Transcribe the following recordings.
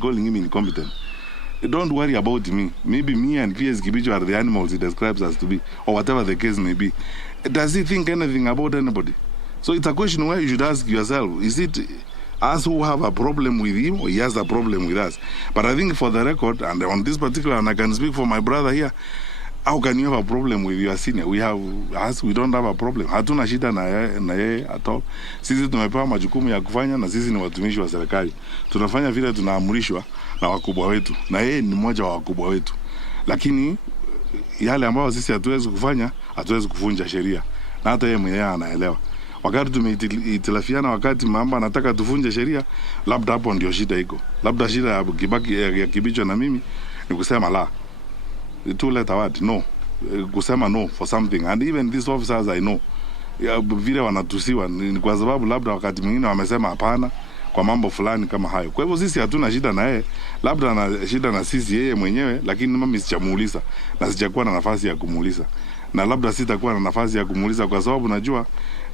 calling him incompetent. Don't worry about me. Maybe me and PS Kibicho are the animals he describes us to be, or whatever the case may be. Does he think anything about anybody? So it's a question where you should ask yourself, is it us who have a problem with him, or he has a problem with us? But I think for the record, and on this particular, and I can speak for my brother here, how can you have a problem with your senior? We don't have a problem. Hatuna shida na yeye at all. Sisi tumepewa majukumu ya kufanya na sisi ni watumishi wa serikali. Tunafanya vile tunaamrishwa na wakubwa wetu. Na yeye ni mmoja wa wakubwa wetu. Lakini yale ambayo sisi hatuwezi kufanya, hatuwezi kuvunja sheria. Na hata yeye mwenyewe anaelewa. Wakati tumehitilafiana, wakati mambo anataka tuvunje sheria, labda hapo ndio shida iko. Labda shida ya Kibicho na mimi ni kusema la. Two letter word, no. Kusema no for something. And even these officers I know, vile wanatusiwa ni kwa sababu labda wakati mwingine wamesema hapana kwa mambo fulani kama hayo. Kwa hivyo sisi hatuna shida na yeye, labda ana shida na sisi yeye mwenyewe, lakini mimi sijamuuliza na sijakuwa na nafasi ya kumuuliza. Na labda sitakuwa na nafasi ya kumuuliza kwa sababu najua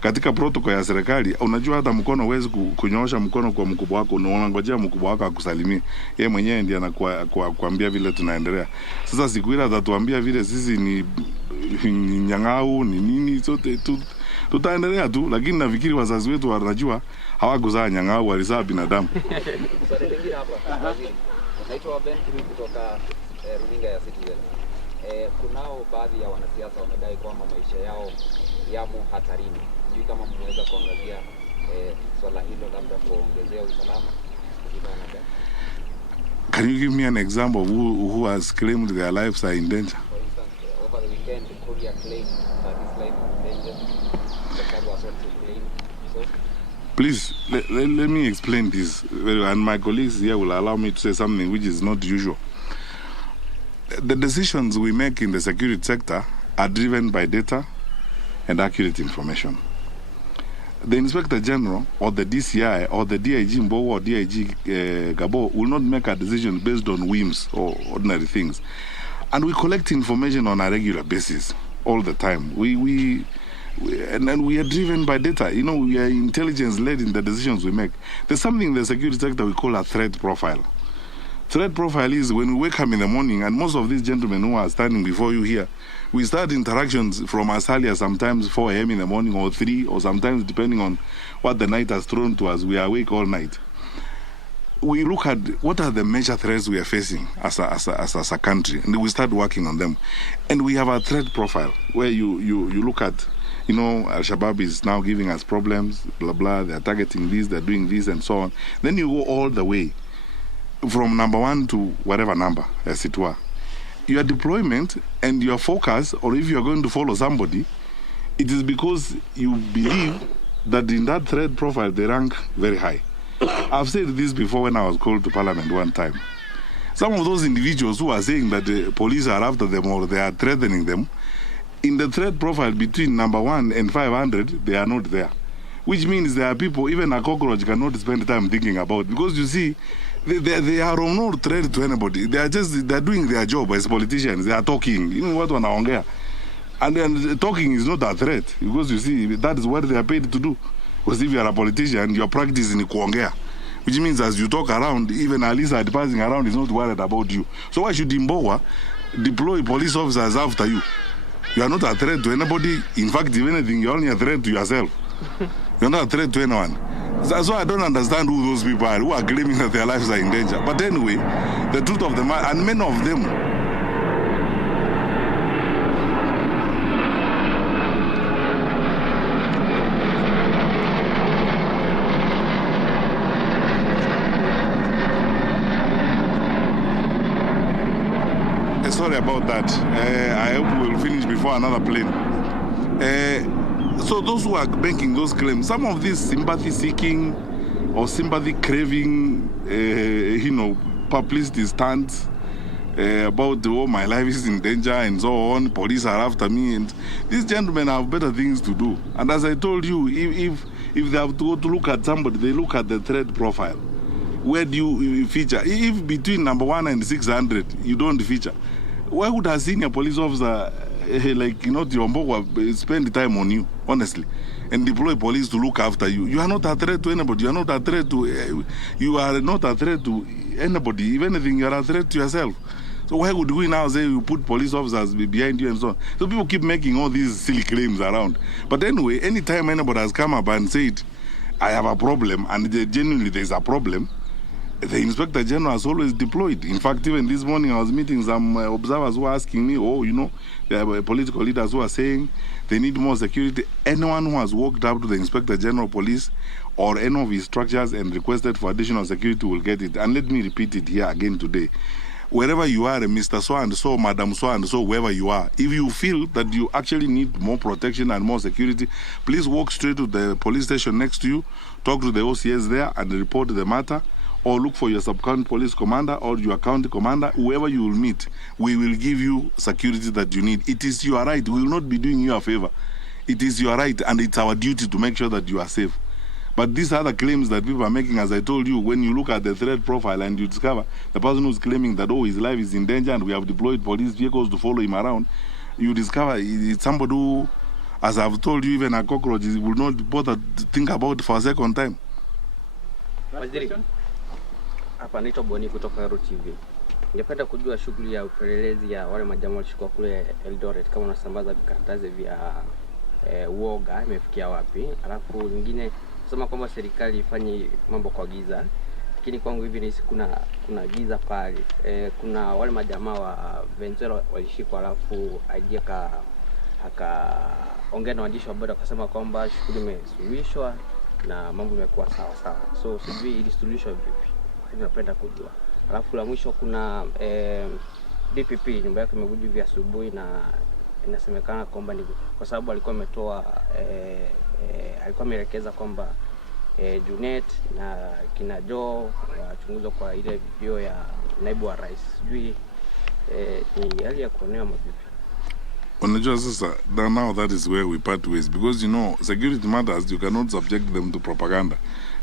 katika protocol ya serikali, unajua hata mkono huwezi kunyoosha mkono kwa mkubwa wako, unangojea mkubwa wako akusalimie. Yeye mwenyewe ndiye anakuambia vile tunaendelea. Sasa siku ile atatuambia vile sisi ni nyang'au ni nini, sote tutaendelea tu, lakini nafikiri wazazi wetu wanajua hawakuzaa nyang'au, walizaa binadamu. Naitwa Ben kutoka runinga ya Citizen. Kunao baadhi ya wanasiasa wanadai kwamba maisha yao yamo hatarini. Sijui kama mnaweza kuangazia swala hilo, labda kuongezea usalama. Can you give me an example of who has claimed their lives are in danger? For instance, over the weekend, Korea claimed that his life is in danger. The car was also claimed. So, please, let me explain this. And my colleagues here will allow me to say something which is not usual. The decisions we make in the security sector are driven by data and accurate information. The Inspector General or the DCI or the DIG Mbo or DIG Gabo will not make a decision based on whims or ordinary things. And we collect information on a regular basis all the time. And we are driven by data. You know, we are intelligence-led in the decisions we make. There's something in the security sector we call a threat profile. Threat profile is when we wake up in the morning, and most of these gentlemen who are standing before you here, we start interactions from as early as sometimes 4 a.m. in the morning or 3, or sometimes depending on what the night has thrown to us, we are awake all night. We look at what are the major threats we are facing as a country, and we start working on them. And we have a threat profile where you look at, you know, Al-Shabaab is now giving us problems, blah, blah, they're targeting this, they're doing this, and so on. Then you go all the way from number 1 to whatever number, as it were. Your deployment and your focus, or if you're going to follow somebody, it is because you believe that in that threat profile they rank very high. I've said this before when I was called to Parliament one time. Some of those individuals who are saying that the police are after them or they are threatening them, in the threat profile between number 1 and 500, they are not there. Which means there are people, even a cockroach cannot spend time thinking about, because you see, they are no threat to anybody. They're doing their job as politicians. They are talking. You know what wanaongea. And then talking is not a threat, because you see, that is what they are paid to do. Because if you are a politician, your practice is in kuongea. Which means as you talk around, even a lizard passing around is not worried about you. So why should Imbowa deploy police officers after you? You are not a threat to anybody. In fact, if anything, you're only a threat to yourself. You're not a threat to anyone. So I don't understand who those people are who are claiming that their lives are in danger. But anyway, the truth of the matter, and many of them, sorry about that. I hope we'll finish before another plane. So those who are making those claims, some of these sympathy-seeking or sympathy-craving, publicity stunts about, oh, my life is in danger and so on, police are after me, and these gentlemen have better things to do. And as I told you, if they have to go to look at somebody, they look at the threat profile. Where do you feature? If between number 1 and 600, you don't feature, why would a senior police officer like Tiombo spend time on you, honestly? and deploy police to look after you. You are not a threat to anybody. You are not a threat to anybody. If anything, you are a threat to yourself. So why would we now say you put police officers behind you and so on? So people keep making all these silly claims around. But anyway, anytime anybody has come up and said, I have a problem, and genuinely there is a problem, the Inspector General has always deployed. In fact, even this morning I was meeting some observers who were asking me, there are political leaders who are saying they need more security. Anyone who has walked up to the Inspector General Police or any of his structures and requested for additional security will get it. And let me repeat it here again today. Wherever you are, Mr. So-and-so, Madam So-and-so, wherever you are, if you feel that you actually need more protection and more security, please walk straight to the police station next to you, talk to the OCS there and report the matter, or look for your sub-county police commander or your county commander, whoever you will meet. We will give you security that you need. It is your right. We will not be doing you a favor. It is your right, and it's our duty to make sure that you are safe. But these are the claims that people are making, as I told you, when you look at the threat profile and you discover the person who's claiming that, his life is in danger and we have deployed police vehicles to follow him around, you discover it's somebody who, as I've told you, even a cockroach will not bother to think about it for a second time. Hapa naitwa Boni kutoka Ru TV. Ningependa kujua shughuli ya upelelezi ya wale majamaa walishikwa kule Eldoret, kama unasambaza vikaratasi vya uoga imefikia wapi? Alafu nyingine sema kwamba serikali ifanye mambo kwa giza. Lakini kwangu hivi ni kuna giza pale. Kuna wale majamaa wa Venezuela walishikwa, alafu idea akaongea na waandishi wa habari akasema kwamba shughuli imesuluhishwa na mambo yamekuwa sawa. So sijui ili suluhishwa vipi. Napenda kujua. Alafu la mwisho kuna DPP nyumba yake imevunjwa vya asubuhi, na inasemekana kwamba ni kwa sababu alikuwa ametoa alikuwa ameelekeza kwamba Junet na kina Joe wachunguzwa kwa ile video ya naibu wa rais. Sijui ni hali ya kuonea mabibi. Unajua sasa, now that is where we part ways, because security matters. You cannot subject them to propaganda,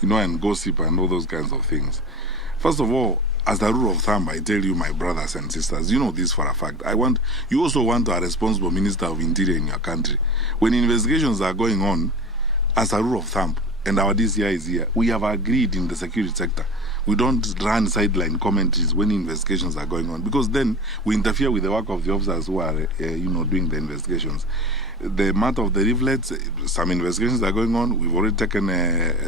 and gossip and all those kinds of things. First of all, as a rule of thumb, I tell you, my brothers and sisters, you know this for a fact. You also want a responsible Minister of Interior in your country. When investigations are going on, as a rule of thumb, and our DCI is here, we have agreed in the security sector. We don't run sideline commentaries when investigations are going on, because then we interfere with the work of the officers who are, doing the investigations. The matter of the rivulets, some investigations are going on. We've already taken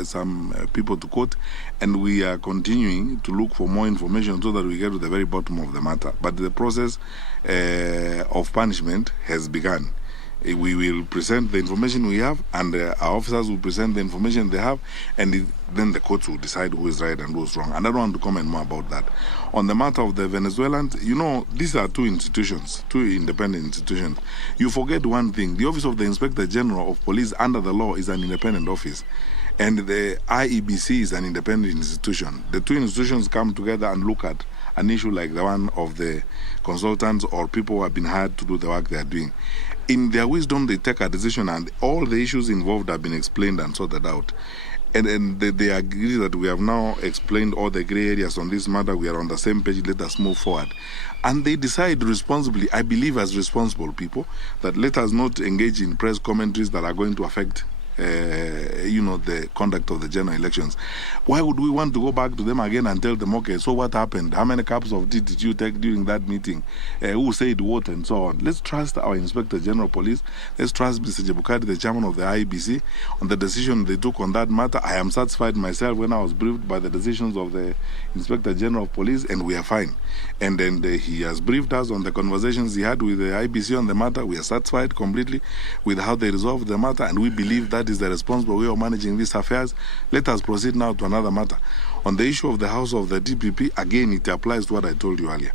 some people to court, and we are continuing to look for more information so that we get to the very bottom of the matter. But the process of punishment has begun. We will present the information we have, and our officers will present the information they have, and then the courts will decide who is right and who is wrong. And I don't want to comment more about that. On the matter of the Venezuelans, these are two independent institutions. You forget one thing. The Office of the Inspector General of Police under the law is an independent office, and the IEBC is an independent institution. The two institutions come together and look at an issue like the one of the consultants or people who have been hired to do the work they are doing. In their wisdom, they take a decision, and all the issues involved have been explained and sorted out. And they agree that we have now explained all the gray areas on this matter. We are on the same page. Let us move forward. And they decide responsibly, I believe as responsible people, that let us not engage in press commentaries that are going to affect the conduct of the general elections. Why would we want to go back to them again and tell them, okay, so what happened? How many cups of tea did you take during that meeting? Who said what, and so on? Let's trust our Inspector General Police. Let's trust Mr. Jebukati, the chairman of the IEBC, on the decision they took on that matter. I am satisfied myself when I was briefed by the decisions of the Inspector General of Police, and we are fine. And then he has briefed us on the conversations he had with the IEBC on the matter. We are satisfied completely with how they resolved the matter, and we believe that is the responsible way of managing these affairs. Let us proceed now to another matter. On the issue of the house of the DPP, again, it applies to what I told you earlier.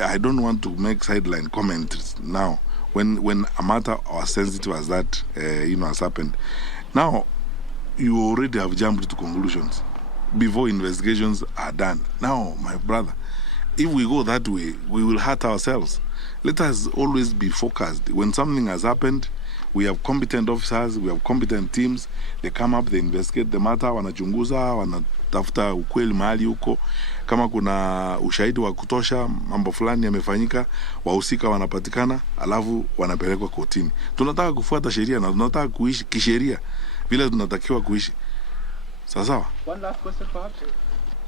I don't want to make sideline comments now when a matter as sensitive as that has happened. Now, you already have jumped to conclusions before investigations are done. Now, my brother, if we go that way, we will hurt ourselves. Let us always be focused. When something has happened, we have competent officers, we have competent teams. They come up, they investigate the matter, wanachunguza, wanatafuta ukweli mahali huko. Kama kuna ushahidi wa kutosha, mambo fulani yamefanyika, wahusika wanapatikana, alafu wanapelekwa kotini. Tunataka kufuata sheria na tunataka kuishi kisheria. vile tunatakiwa kuishi. Sawa. One last question perhaps.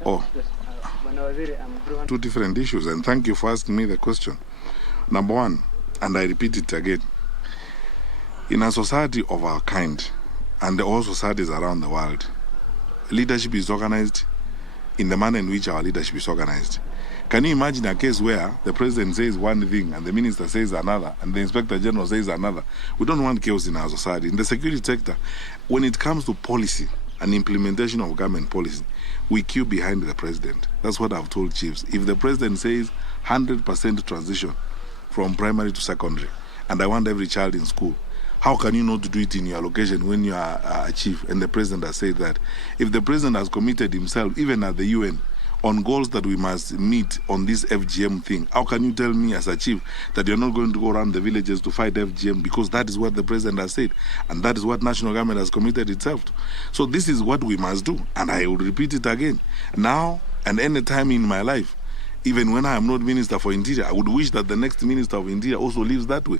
Oh. Yes. Bwana Waziri, Two different issues, and thank you for asking me the question. Number one, and I repeat it again, in a society of our kind, and all societies around the world, leadership is organized in the manner in which our leadership is organized. Can you imagine a case where the president says one thing and the minister says another and the inspector general says another? We don't want chaos in our society. In the security sector, when it comes to policy and implementation of government policy, we queue behind the president. That's what I've told chiefs. If the president says 100% transition from primary to secondary, and I want every child in school, how can you not do it in your location when you are a chief and the president has said that? If the president has committed himself, even at the UN, on goals that we must meet on this FGM thing, how can you tell me as a chief that you're not going to go around the villages to fight FGM, because that is what the president has said and that is what national government has committed itself to? So this is what we must do, and I will repeat it again. Now and any time in my life, even when I am not Minister for Interior, I would wish that the next Minister of Interior also lives that way.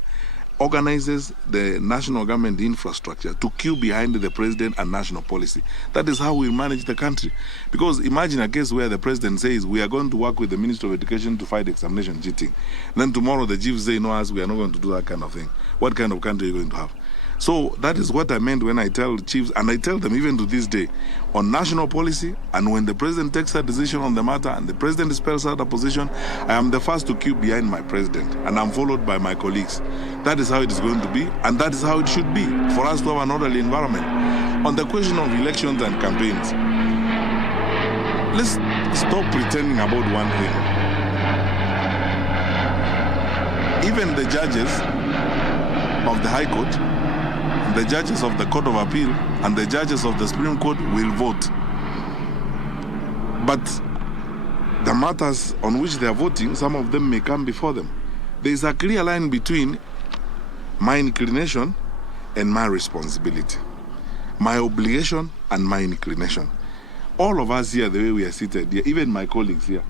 Organizes the national government infrastructure to queue behind the president and national policy. That is how we manage the country. Because imagine a case where the president says, we are going to work with the Minister of Education to fight examination cheating. Then tomorrow the chiefs say, no, us, we are not going to do that kind of thing. What kind of country are you going to have? So that is what I meant when I tell chiefs, and I tell them even to this day, on national policy, and when the president takes a decision on the matter and the president spells out a position, I am the first to queue behind my president, and I'm followed by my colleagues. That is how it is going to be, and that is how it should be, for us to have an orderly environment. On the question of elections and campaigns, let's stop pretending about one thing. Even the judges of the High Court, the judges of the Court of Appeal, and the judges of the Supreme Court will vote. But the matters on which they are voting, some of them may come before them. There is a clear line between my inclination and my responsibility, my obligation and my inclination. All of us here, the way we are seated here, even my colleagues here,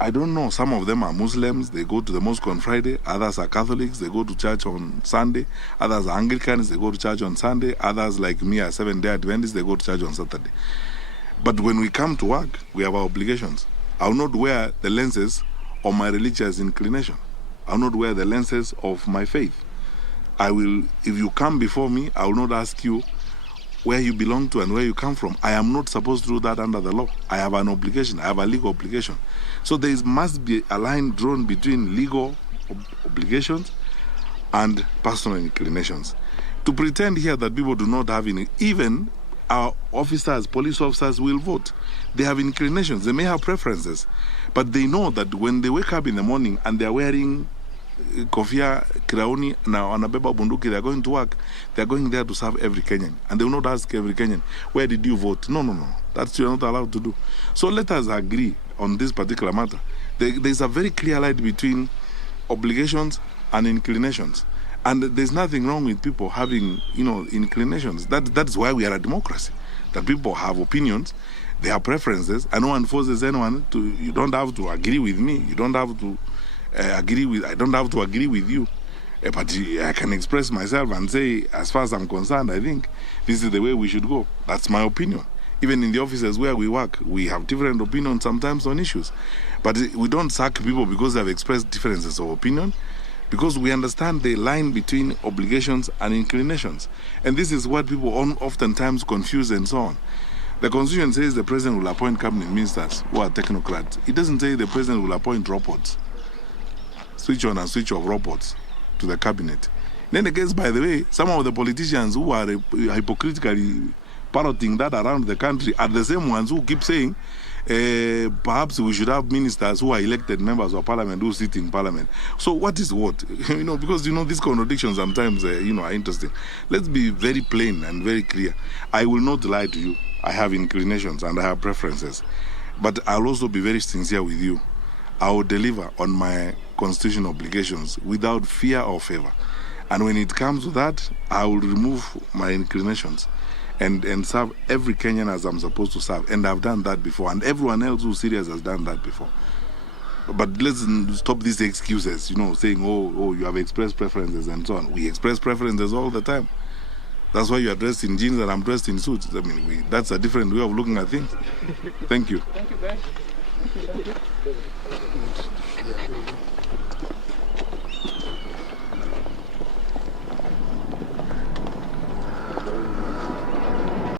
I don't know, some of them are Muslims, they go to the mosque on Friday. Others are Catholics, they go to church on Sunday. Others are Anglicans, they go to church on Sunday. Others, like me, are Seventh-day Adventists, they go to church on Saturday. But when we come to work, we have our obligations. I will not wear the lenses of my religious inclination. I will not wear the lenses of my faith. I will, if you come before me, I will not ask you where you belong to and where you come from. I am not supposed to do that under the law. I have an obligation. I have a legal obligation. So there must be a line drawn between legal obligations and personal inclinations. To pretend here that people do not have any, even our officers, police officers will vote. They have inclinations. They may have preferences. But they know that when they wake up in the morning and they are wearing kofia, kirauni, na wanabeba bunduki, they are going to work. They are going there to serve every Kenyan. And they will not ask every Kenyan, where did you vote? No. That's you are not allowed to do. So let us agree on this particular matter. There is a very clear line between obligations and inclinations. And there's nothing wrong with people having, inclinations. That's why we are a democracy. That people have opinions, they have preferences, and no one forces anyone to. You don't have to agree with me. You don't have to I don't have to agree with you. But I can express myself and say, as far as I'm concerned, I think this is the way we should go. That's my opinion. Even in the offices where we work, we have different opinions sometimes on issues. But we don't sack people because they have expressed differences of opinion, because we understand the line between obligations and inclinations. And this is what people oftentimes confuse and so on. The Constitution says the president will appoint cabinet ministers who are technocrats. It doesn't say the president will appoint robots. Switch on and switch off robots to the cabinet. In any case, by the way, some of the politicians who are hypocritically parroting that around the country are the same ones who keep saying perhaps we should have ministers who are elected members of parliament who sit in parliament. So what is what? Because these contradictions sometimes are interesting. Let's be very plain and very clear. I will not lie to you. I have inclinations and I have preferences. But I'll also be very sincere with you. I will deliver on my constitutional obligations without fear or favor. And when it comes to that, I will remove my inclinations and serve every Kenyan as I'm supposed to serve. And I've done that before. And everyone else who's serious has done that before. But let's stop these excuses, saying, oh, you have expressed preferences and so on. We express preferences all the time. That's why you are dressed in jeans and I'm dressed in suits. I mean, that's a different way of looking at things. Thank you. Thank you, guys. Thank you.